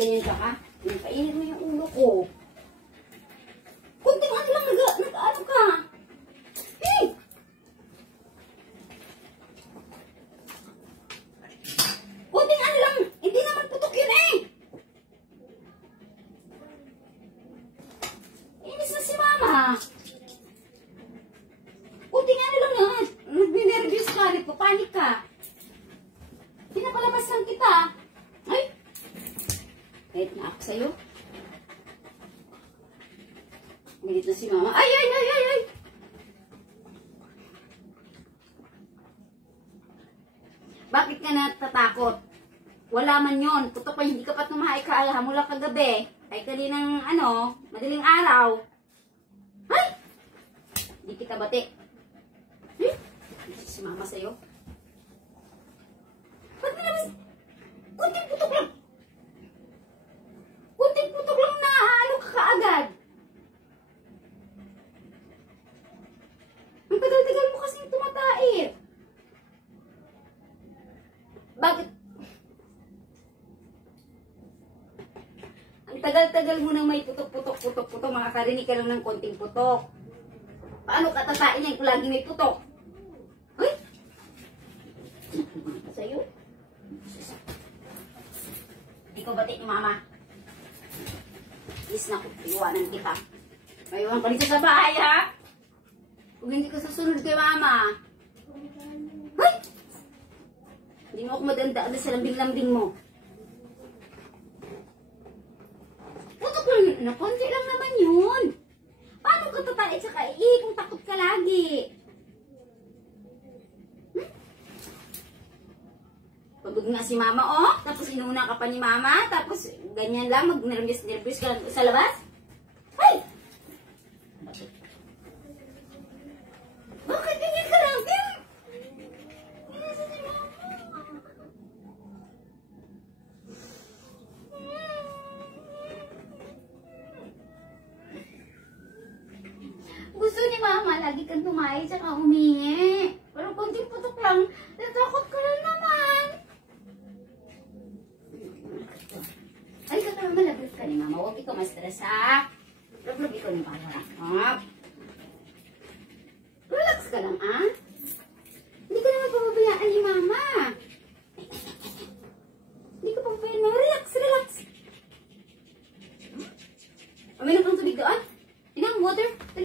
ganyan ka ka. Kainin mo yung ulo ko. Kunting ano lang, nag-ano ka. Eh! Kunting ano lang, hindi naman putok yun eh. Inis na si mama. Kunting ano lang yan. Nag-nervous ka, nagpapanik ka. Pinapalabas lang kita. Ay! Kahit na ako sa'yo. Galit na si mama. Ay, ay, ay, ay, ay! Bakit ka natatakot? Wala man yon. Putok pa, hindi ka pa tumahay ka. Mula kagabi. Ay kaninang madaling araw. Ay! Hindi kita bati. Si mama sa'yo. Ba't na naman? Kunting putok lang. Kunting putok lang na ano ka kaagad. Ang tagal-tagal mo kasing tumatait. Bakit? Ang tagal-tagal mo nang may putok-putok, makakarinig ka lang ng konting putok. Paano katatain yan kung lagi may putok? Ay! Sa'yo? Ikaw bati ni mama. Is na ko, iwanan kita. Iwan ka dito sa bahay, ha? Kung hindi ka susunod kay mama. Ay! Hindi mo ako madanda sa lambing-lambing mo. Putok lang yun. Konti lang naman yun. Paano ka tatait sa kung takot ka lagi? Pagod nga si mama, oh. Tapos inuna ka pa ni mama. Tapos ganyan lang, mag-nervous ka lang sa labas. Ay! Bakit ganyan ka lang? Gusto ni mama, lagi kang tumayo tsaka humingi. Pero konting putok lang, natakot ka lang naman. Ay, ka naman, lagot ka ni mama. Huwag ikaw ma-stress, ha? Lagot ikaw ni mama. Relax ka lang, ha?